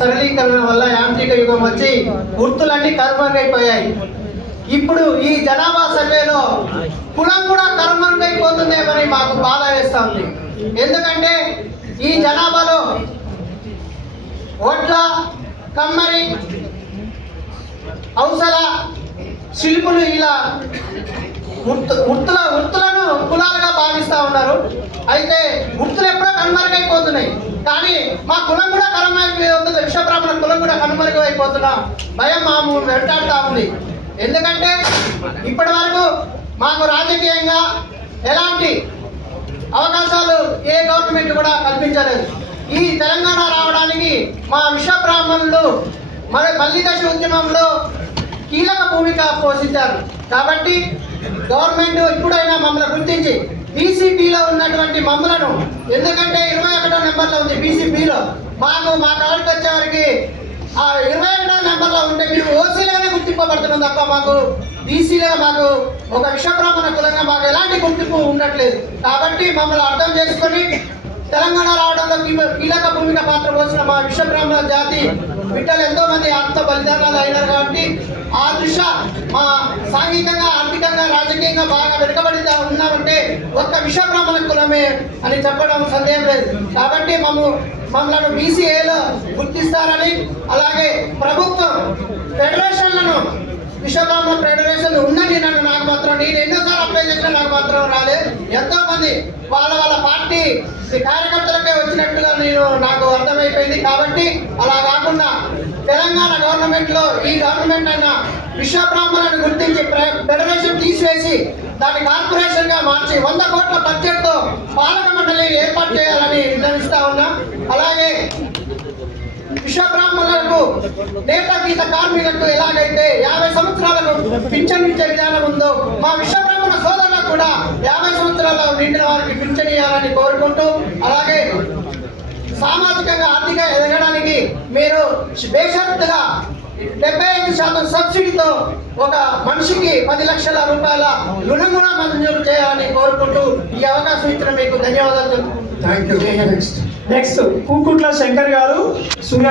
సరళీకరణ వల్ల యాంత్రిక యుగం వచ్చి వృత్తులన్నీ కనుమరుగైపోయాయి. ఇప్పుడు ఈ జనాభా సర్వేలో కులం కూడా కనుమరుగైపోతుందేమని మాకు బాధ వేస్తూ ఉంది. ఎందుకంటే ఈ జనాభాలో ఒడ్ల, కమ్మరి, ఔసల, శిల్పులు ఇలా వృత్తులను కులాలుగా భావిస్తూ ఉన్నారు. అయితే వృత్తులు ఎప్పుడో కనుమరుగైపోతున్నాయి, కానీ మా కులం కూడా కనుమరుగైపోతుంది. విశ్వబ్రాహ్మణ కులం కూడా కనుమరుగైపోతున్నా భయం మాము వెంటాడుతూ ఉంది. ఎందుకంటే ఇప్పటి వరకు మాకు రాజకీయంగా ఎలాంటి అవకాశాలు ఏ గవర్నమెంట్ కూడా కల్పించలేదు. ఈ తెలంగాణ రావడానికి మా విశ్వబ్రాహ్మణులు మళ్ళీ దశ ఉద్యమంలో కీలక భూమిక పోషించారు. కాబట్టి గవర్నమెంట్ ఇప్పుడైనా మమ్మల్ని గుర్తించి బీసీపీలో ఉన్నటువంటి మమ్మలను, ఎందుకంటే 21వ నెంబర్లో ఉంది బీసీపీలో, మా కాడికి వచ్చేవారికి ఆ 21వ నెంబర్లో ఉంటే మేము ఓసీలుగానే గుర్తింపబడుతున్నాం తప్ప మాకు బీసీలో మాకు ఒక విశ్వబ్రాహ్మణ కులంగా మాకు ఎలాంటి గుర్తింపు ఉండట్లేదు. కాబట్టి మమ్మల్ని అర్థం చేసుకొని తెలంగాణ రావడంలో కీలక భూమిక పాత్ర పోసిన మా విశ్వబ్రాహ్మణ జాతి బిడ్డలు ఎంతో మంది ఆత్మ బలిదానాలు అయినారు. కాబట్టి ఆ దృష్ట్యా మా సాంఘికంగా, ఆర్థికంగా, రాజకీయంగా బాగా వెనుకబడి ఉన్నామంటే ఒక్క విశ్వబ్రాహ్మణ కులమే అని చెప్పడం సందేహం లేదు. కాబట్టి మమ్మల్ని బీసీఏలో గుర్తిస్తారని, అలాగే ప్రభుత్వం ఫెడరేషన్లను విశ్వబ్రాహ్మణ ఫెడరేషన్ ఉందని నాకు మాత్రం, నేను ఎన్నోసార్లు అప్లై చేసినా నాకు మాత్రం రాలేదు. ఎంతో మంది వాళ్ళ పార్టీ కార్యకర్తలకే వచ్చినట్టుగా నాకు అర్థమైపోయింది. కాబట్టి అలా కాకుండా తెలంగాణ గవర్నమెంట్లో ఈ గవర్నమెంట్ అయినా విశ్వబ్రాహ్మణులను గుర్తించి ఫెడరేషన్ తీసివేసి దాన్ని కార్పొరేషన్ గా మార్చి 100 కోట్ల బడ్జెట్ తో పాలక మండలి ఏర్పాటు చేయాలని నిర్ణయిస్తా ఉన్నా. అలాగే విశ్వబ్రాహ్మణులకు, నేత గీత కార్మికులకు ఎలాగైతే 50 సంవత్సరాలకు పింఛన్ ఇచ్చే విధానం ఉందో, మా విశ్వబ్రాహ్మణ సోదరులకు కూడా 50 సంవత్సరాల నిండిన వారికి పింఛన్ ఇవ్వాలని కోరుకుంటూ, అలాగే సామాజికంగా, ఆర్థిక ఎదగడానికి మీరు బేషరతుగా 75% సబ్సిడీతో ఒక మనిషికి 10 లక్షల రూపాయల రుణం కూడా మంజూరు చేయాలని కోరుకుంటూ ఈ అవకాశం ఇచ్చిన మీకు ధన్యవాదాలు. Thank you. Next Kukutla Shankar గారు.